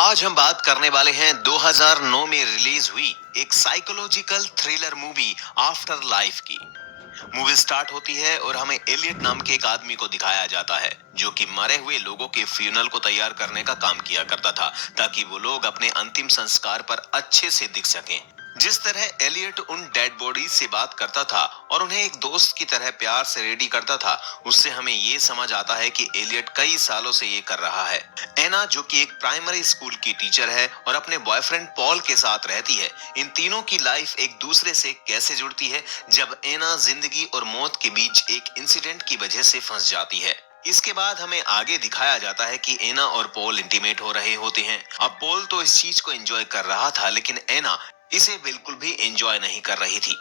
आज हम बात करने वाले हैं 2009 में रिलीज हुई एक psychological thriller movie after life की। मूवी स्टार्ट होती है और हमें एलियट नाम के एक आदमी को दिखाया जाता है जो कि मरे हुए लोगों के फ्यूनल को तैयार करने का काम किया करता था ताकि वो लोग अपने अंतिम संस्कार पर अच्छे से दिख सकें। जिस तरह एलियट उन डेड बॉडीज से बात करता था और उन्हें एक दोस्त की तरह प्यार से रेडी करता था, उससे हमें ये समझ आता है कि एलियट कई सालों से ये कर रहा है। एना जो कि एक प्राइमरी स्कूल की टीचर है और अपने बॉयफ्रेंड पॉल के साथ रहती है, इन तीनों की लाइफ एक दूसरे से कैसे जुड़ती है जब एना जिंदगी और मौत के बीच एक इंसिडेंट की वजह से फंस जाती है। इसके बाद हमें आगे दिखाया जाता है कि एना और पॉल इंटीमेट हो रहे होते हैं। अब पॉल तो इस चीज को एंजॉय कर रहा था लेकिन एना इसे बिल्कुल भी एंजॉय नहीं कर रही थी।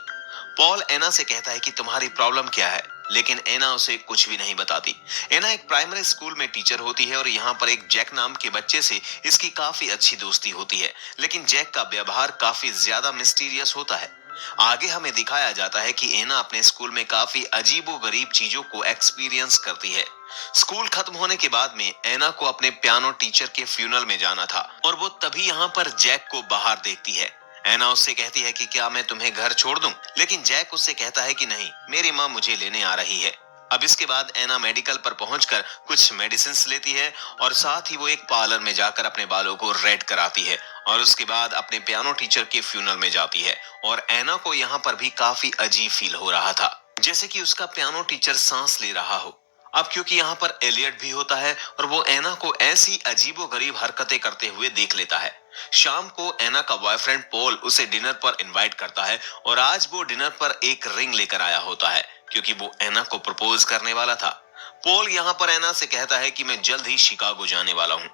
पॉल एना से कहता है कि तुम्हारी प्रॉब्लम क्या है, लेकिन एना उसे कुछ भी नहीं बताती। एना एक प्राइमरी स्कूल में टीचर होती है और यहाँ पर एक जैक नाम के बच्चे से इसकी काफी अच्छी दोस्ती होती है, लेकिन जैक का व्यवहार काफी ज्यादा मिस्टीरियस होता है। आगे हमें दिखाया जाता है कि एना अपने स्कूल में काफी अजीबोगरीब चीजों को एक्सपीरियंस करती है। स्कूल खत्म होने के बाद में एना को अपने पियानो टीचर के फ्यूनल में जाना था और वो तभी यहाँ पर जैक को बाहर देखती है। एना उससे कहती है कि क्या मैं तुम्हें घर छोड़ दूं, लेकिन जैक उससे कहता है कि नहीं, मेरी माँ मुझे लेने आ रही है। अब इसके बाद एना मेडिकल पर पहुंचकर कुछ मेडिसिन लेती है और साथ ही वो एक पार्लर में जाकर अपने बालों को रेड कराती है और उसके बाद अपने पियानो टीचर के फ्यूनल में जाती है। और एना को यहाँ पर भी काफी अजीब फील हो रहा था, जैसे कि उसका पियानो टीचर सांस ले रहा हो। अब क्योंकि यहाँ पर एलियट भी होता है और वो एना को ऐसी अजीबोगरीब हरकतें करते हुए देख लेता है। शाम को एना का बॉयफ्रेंड पॉल उसे डिनर पर इनवाइट करता है और आज वो डिनर पर एक रिंग लेकर आया होता है क्योंकि वो एना को प्रपोज करने वाला था। पॉल यहाँ पर एना से कहता है कि मैं जल्द ही शिकागो जाने वाला हूँ।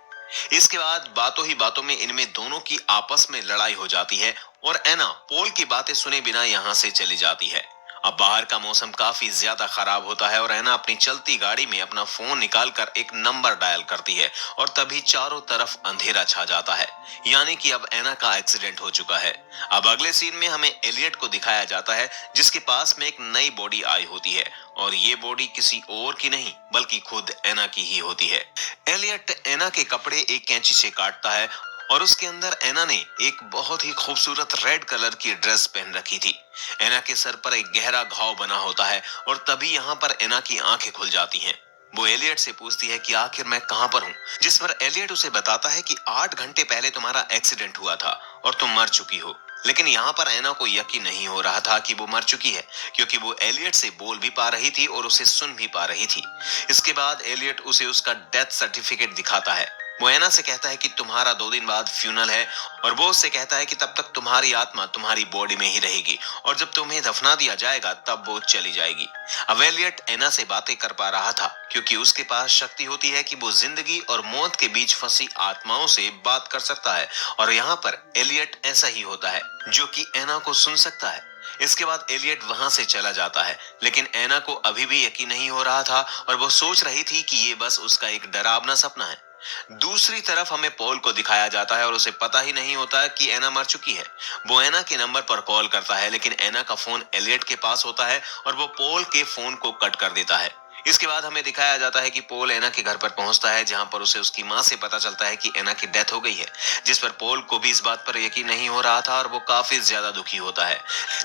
इसके बाद बातों ही बातों में इनमें दोनों की आपस में लड़ाई हो जाती है और एना पॉल की बातें सुने बिना यहाँ से चली जाती है। अब बाहर का मौसम काफी ज्यादा खराब होता है और एना अपनी चलती गाड़ी में अपना फोन निकालकर एक नंबर डायल करती है और तभी चारों तरफ अंधेरा छा जाता है, यानी कि अब एना का एक्सीडेंट हो चुका है। अब अगले सीन में हमें एलियट को दिखाया जाता है जिसके पास में एक नई बॉडी आई होती है और ये बॉडी किसी और की नहीं बल्कि खुद एना की ही होती है। एलियट एना के कपड़े एक कैंची से काटता है और उसके अंदर एना ने एक बहुत ही खूबसूरत रेड कलर की ड्रेस पहन रखी थी। एना के सर पर एक गहरा घाव बना होता है और तभी यहाँ पर एना की आंखें खुल जाती हैं। वो एलियट से पूछती है कि आखिर मैं कहाँ पर हूँ, जिस पर एलियट उसे बताता है कि 8 घंटे पहले तुम्हारा एक्सीडेंट हुआ था और तुम मर चुकी हो। लेकिन यहाँ पर एना को यकीन नहीं हो रहा था कि वो मर चुकी है, क्योंकि वो एलियट से बोल भी पा रही थी और उसे सुन भी पा रही थी। इसके बाद एलियट उसे उसका डेथ सर्टिफिकेट दिखाता है। वो एना से कहता है कि तुम्हारा 2 दिन बाद फ्यूनल है और वो उससे कहता है कि तब तक तुम्हारी आत्मा तुम्हारी बॉडी में ही रहेगी और जब तुम्हें दफना दिया जाएगा तब वो चली जाएगी। अब एलियट एना से बातें कर पा रहा था क्योंकि उसके पास शक्ति होती है कि वो जिंदगी और मौत के बीच फंसी आत्माओं से बात कर सकता है और यहाँ पर एलियट ऐसा ही होता है जो कि एना को सुन सकता है। इसके बाद एलियट वहां से चला जाता है, लेकिन एना को अभी भी यकीन नहीं हो रहा था और वो सोच रही थी कि ये बस उसका एक डरावना सपना है। दूसरी तरफ हमें पॉल को दिखाया जाता है और उसे पता ही नहीं होता कि एना मर चुकी है। वो एना के नंबर पर कॉल करता है लेकिन एना का फोन एलियट के पास होता है और वो पॉल के फोन को कट कर देता है। इसके बाद हमें दिखाया जाता है कि पॉल एना के घर पर पहुंचता है जहां पर उसे उसकी मां से पता चलता है कि एना की डेथ हो गई है, जिस पर पॉल को भी इस बात पर यकीन नहीं हो रहा था और वो काफी ज्यादा दुखी होता है।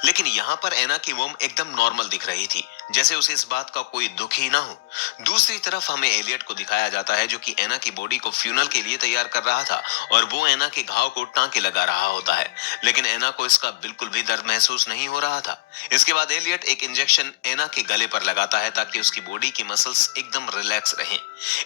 लेकिन यहाँ पर एना की मोम एकदम नॉर्मल दिख रही थी, जैसे उसे इस बात का कोई दुख ही ना हो। दूसरी तरफ हमें एलियट को दिखाया जाता है जो कि एना की बॉडी को फ्यूनल के लिए तैयार कर रहा था और वो एना के घाव को टांके लगा रहा होता है, लेकिन एना को इसका बिल्कुल भी दर्द महसूस नहीं हो रहा था। इसके बाद एलियट एक इंजेक्शन एना के गले पर लगाता है ताकि उसकी बॉडी की मसल्स एकदम रिलैक्स रहें।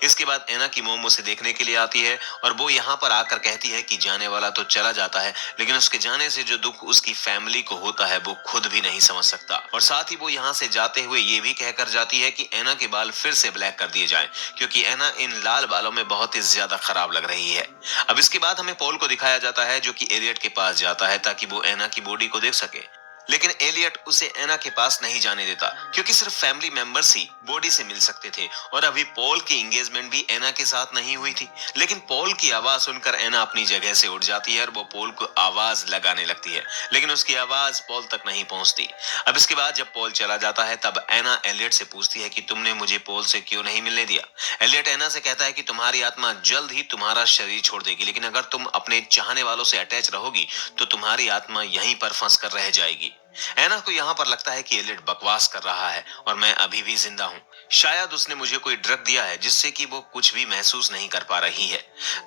इसके बाद एना की मोम उसे देखने के लिए आती है और वो यहाँ पर आकर कहती है कि जाने वाला तो चला जाता है, लेकिन उसके जाने से जो दुख उसकी फैमिली को होता है वो खुद भी नहीं समझ सकता। और साथ ही वो यहाँ से जाते हुए ये भी कहकर जाती है कि एना के बाल फिर से ब्लैक कर दिए जाएं, क्योंकि एना इन लाल बालों में बहुत ही ज्यादा खराब लग रही है। अब इसके बाद हमें पॉल को दिखाया जाता है जो कि एलियट के पास जाता है ताकि वो एना की बॉडी को देख सके। लेकिन एलियट उसे एना के पास नहीं जाने देता क्योंकि सिर्फ फैमिली मेंबर्स ही बॉडी से मिल सकते थे और अभी पॉल की एंगेजमेंट भी एना के साथ नहीं हुई थी। लेकिन पॉल की आवाज सुनकर एना अपनी जगह से उठ जाती है और वो पॉल को आवाज लगाने लगती है, लेकिन उसकी आवाज पॉल तक नहीं पहुंचती। अब इसके बाद जब पॉल चला जाता है तब एना एलियट से पूछती है कि तुमने मुझे पॉल से क्यों नहीं मिलने दिया। एलियट एना से कहता है कि तुम्हारी आत्मा जल्द ही तुम्हारा शरीर छोड़ देगी, लेकिन अगर तुम अपने चाहने वालों से अटैच रहोगी तो तुम्हारी आत्मा यहीं पर फंस कर रह जाएगी। एना को यहाँ पर लगता है कि एलियट बकवास कर रहा है और मैं अभी भी जिंदा हूँ। शायद उसने मुझे कोई ड्रग दिया है जिससे कि वो कुछ भी महसूस नहीं कर पा रही है।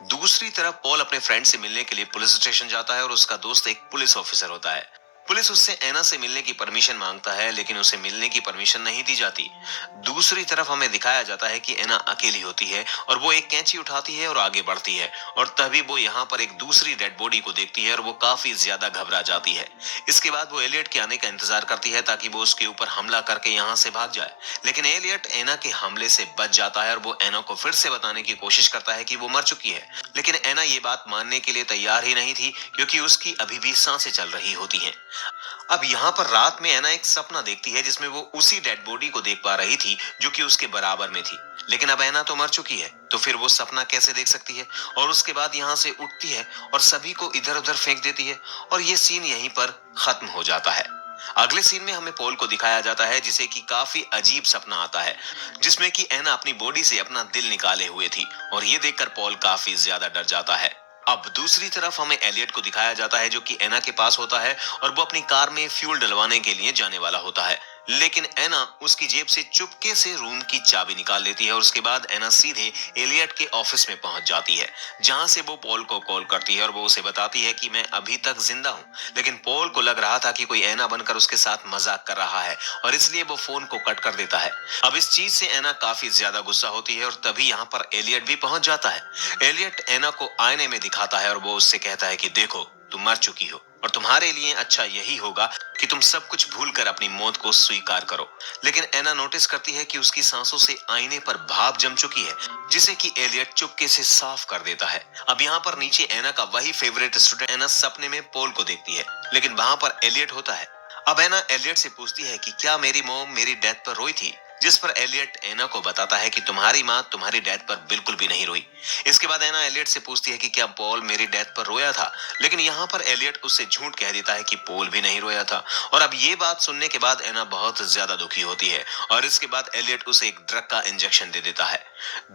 दूसरी तरफ पॉल अपने फ्रेंड से मिलने के लिए पुलिस स्टेशन जाता है और उसका दोस्त एक पुलिस ऑफिसर होता है। पुलिस उससे एना से मिलने की परमिशन मांगता है, लेकिन उसे मिलने की परमिशन नहीं दी जाती। दूसरी तरफ हमें दिखाया जाता है कि एना अकेली होती है और वो एक कैंची उठाती है और आगे बढ़ती है और तभी वो यहाँ पर एक दूसरी डेड बॉडी को देखती है और वो काफी ज्यादा घबरा जाती है। इसके बाद वो एलियट के आने का इंतजार करती है ताकि वो उसके ऊपर हमला करके यहाँ से भाग जाए, लेकिन एलियट एना के हमले से बच जाता है और वो एना को फिर से बताने की कोशिश करता है कि वो मर चुकी है। लेकिन एना ये बात मानने के लिए तैयार ही नहीं थी क्योंकि उसकी अभी भी सांसें चल रही होती हैं। अब यहाँ पर रात में एना एक सपना देखती है जिसमें वो उसी डेड बॉडी को देख पा रही थी जो कि उसके बराबर में थी, लेकिन अब एना तो मर चुकी है तो फिर वो सपना कैसे देख सकती है। और उसके बाद यहाँ से उठती है और सभी को इधर उधर फेंक देती है और ये सीन यहीं पर खत्म हो जाता है। अगले सीन में हमें पॉल को दिखाया जाता है जिसे कि काफी अजीब सपना आता है जिसमें कि एना अपनी बॉडी से अपना दिल निकाले हुए थी और ये देखकर पॉल काफी ज्यादा डर जाता है। अब दूसरी तरफ हमें एलियट को दिखाया जाता है जो कि एना के पास होता है और वो अपनी कार में फ्यूल डलवाने के लिए जाने वाला होता है, लेकिन एना उसकी जेब से चुपके से रूम की चाबी निकाल लेती है और उसके बाद एना सीधे एलियट के ऑफिस में पहुंच जाती है जहां से वो पॉल को कॉल करती है और वो उसे बताती है कि मैं अभी तक जिंदा हूं। लेकिन पॉल को लग रहा था कि कोई एना बनकर उसके साथ मजाक कर रहा है और इसलिए वो फोन को कट कर देता है। अब इस चीज से एना काफी ज्यादा गुस्सा होती है और तभी यहाँ पर एलियट भी पहुंच जाता है। एलियट एना को आईने में दिखाता है और वो उससे कहता है कि देखो तुम मर चुकी हो और तुम्हारे लिए अच्छा यही होगा कि तुम सब कुछ भूलकर अपनी मौत को स्वीकार करो। लेकिन एना नोटिस करती है कि उसकी सांसों से आईने पर भाप जम चुकी है जिसे कि एलियट चुपके से साफ कर देता है। अब यहाँ पर नीचे एना का वही फेवरेट स्टूडेंट एना सपने में पॉल को देखती है, लेकिन वहां पर एलियट होता है। अब एना एलियट से पूछती है कि क्या मेरी मॉम मेरी डेथ पर रोई थी, जिस पर एलियट एना को बताता है कि तुम्हारी माँ तुम्हारी डेथ पर बिल्कुल भी नहीं रोई। इसके बाद एना एलियट से पूछती है कि क्या पॉल मेरी डेथ पर रोया था, लेकिन यहाँ पर एलियट उससे झूठ कह देता है कि पॉल भी नहीं रोया था। और अब ये बात सुनने के बाद एना बहुत ज्यादा दुखी होती है और इसके बाद एलियट उसे एक ड्रग का इंजेक्शन दे देता है।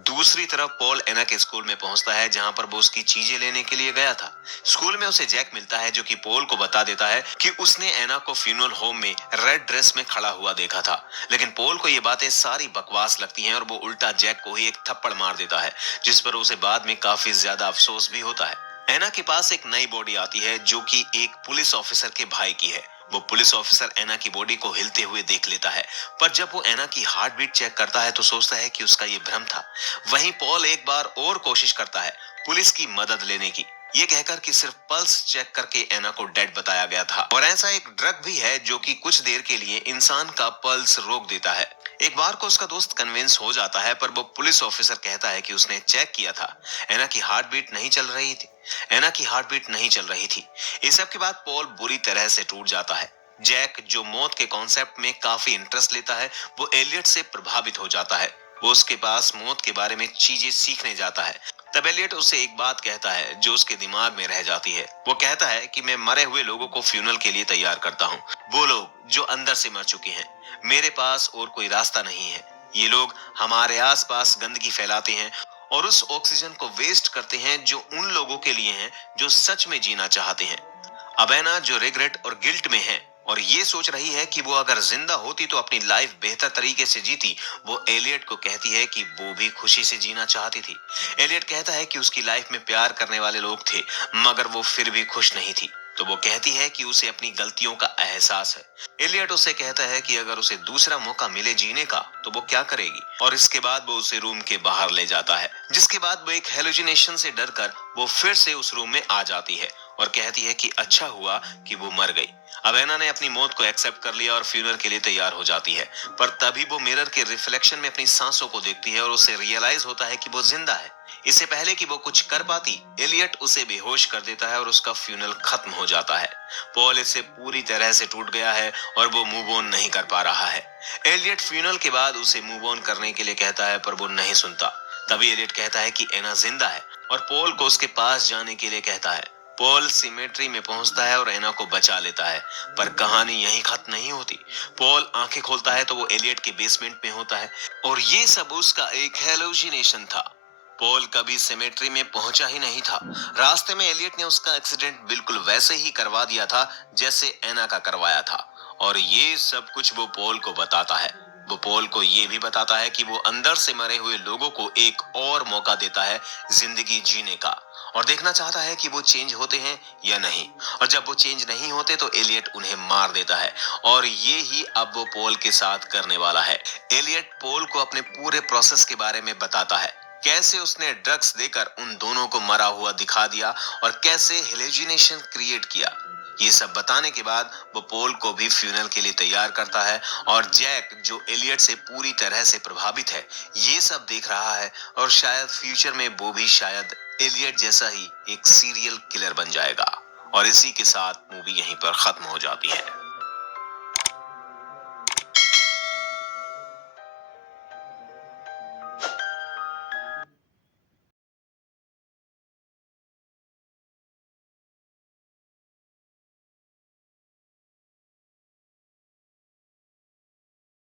दूसरी तरफ पॉल एना के स्कूल में पहुंचता है जहां पर वो उसकी चीजें लेने के लिए गया था। स्कूल में उसे जैक मिलता है जो कि पॉल को बता देता है कि उसने एना को फ्यूनरल होम में रेड ड्रेस में खड़ा हुआ देखा था। लेकिन पॉल को ये बातें सारी बकवास लगती हैं और वो उल्टा जैक को ही एक थप्पड़ मार देता है, जिस पर उसे बाद में काफी ज्यादा अफसोस भी होता है। एना के पास एक नई बॉडी आती है जो कि एक पुलिस ऑफिसर के भाई की है। वो पुलिस ऑफिसर एना की बॉडी को हिलते हुए देख लेता है, पर जब वो एना की हार्ट बीट चेक करता है तो सोचता है कि उसका ये भ्रम था। वहीं पॉल एक बार और कोशिश करता है पुलिस की मदद लेने की, ये कहकर कि सिर्फ पल्स चेक करके एना को डेड बताया गया था और ऐसा एक ड्रग भी है जो कि कुछ देर के लिए इंसान का पल्स रोक देता है। एक बार को उसका दोस्त कन्विंस हो जाता है, पर वो पुलिस ऑफिसर कहता है कि उसने चेक किया था, एना की हार्ट बीट नहीं चल रही थी। एना की हार्ट बीट नहीं चल रही थी। इस सब के बाद पॉल बुरी तरह से टूट जाता है। जैक जो मौत के कॉन्सेप्ट में काफी इंटरेस्ट लेता है, वो एलियट से प्रभावित हो जाता है। वो उसके पास मौत के बारे में चीजें सीखने जाता है। तब एलियट उसे एक बात कहता है जो उसके दिमाग में रह जाती है। वो कहता है कि मैं मरे हुए लोगों को फ्यूनरल के लिए तैयार करता हूँ, वो लोग जो अंदर से मर चुके हैं। मेरे पास और कोई रास्ता नहीं है। ये लोग हमारे आसपास गंदगी फैलाते हैं और उस ऑक्सीजन को वेस्ट करते हैं जो उन लोगों के लिए है जो सच में जीना चाहते हैं। अबेना जो रिग्रेट और गिल्ट में है और ये सोच रही है कि वो अगर जिंदा होती तो अपनी लाइफ बेहतर तरीके से जीती, वो एलियट को कहती है कि वो भी खुशी से जीना चाहती थी। एलियट कहता है कि उसकी लाइफ में प्यार करने वाले लोग थे मगर वो फिर भी खुश नहीं थी, तो वो कहती है कि उसे अपनी गलतियों का एहसास है। एलियट उसे कहता है कि अगर उसे दूसरा मौका मिले जीने का तो वो क्या करेगी, और इसके बाद वो उसे रूम के बाहर ले जाता है, जिसके बाद वो एक हेलुसिनेशन से डरकर वो फिर से उस रूम में आ जाती है और कहती है कि अच्छा हुआ कि वो मर गई। अब एना ने अपनी मौत को एक्सेप्ट कर लिया और फ्यूनरल के लिए तैयार हो जाती है, पर तभी वो मिरर के रिफ्लेक्शन में अपनी सांसों को देखती है और उसे रियलाइज होता है कि वो जिंदा है। इससे पहले कि वो कुछ कर पाती, एलियट उसे बेहोश कर देता है और उसका फ्यूनल खत्म हो जाता है। पॉल इससे पूरी तरह से टूट गया है और वो मूव ऑन नहीं कर पा रहा है। एलियट फ्यूनल के बाद उसे मूव ऑन करने के लिए कहता है, पर वो नहीं सुनता। तभी एलियट कहता है कि एना जिंदा है और पॉल को उसके पास जाने के लिए कहता है। पॉल सिमेट्री में पहुंचता है और एना को बचा लेता है, पर कहानी यहीं खत्म नहीं होती। पॉल आंखें खोलता है तो वो एलियट के बेसमेंट में होता है और ये सब उसका एक हेलुसिनेशन था। पॉल कभी सिमेट्री में पहुंचा ही नहीं था। रास्ते में एलियट ने उसका एक्सीडेंट बिल्कुल वैसे ही करवा दिया था जैसे एना का करवाया था, और ये सब कुछ वो पॉल को बताता है। वो पॉल को ये भी बताता है कि वो अंदर से मरे हुए लोगों को एक और मौका देता है जिंदगी जीने का, और देखना चाहता है कि वो चेंज होते हैं या नहीं। और जब वो चेंज नहीं होते तो एलियट उन्हें मार देता है, और ये ही अब वो पॉल के साथ करने वाला है। एलियट पॉल को अपने पूरे प्रोसेस के बारे में बताता है, कैसे उसने ड्रग्स देकर उन दोनों को मरा हुआ दिखा दिया और कैसे हेलुसिनेशन क्रिएट किया। ये सब बताने के बाद वो पॉल को भी फ्यूनल के लिए तैयार करता है, और जैक जो एलियट से पूरी तरह से प्रभावित है ये सब देख रहा है, और शायद फ्यूचर में वो भी शायद एलियट जैसा ही एक सीरियल किलर बन जाएगा। और इसी के साथ मूवी यहीं पर खत्म हो जाती है।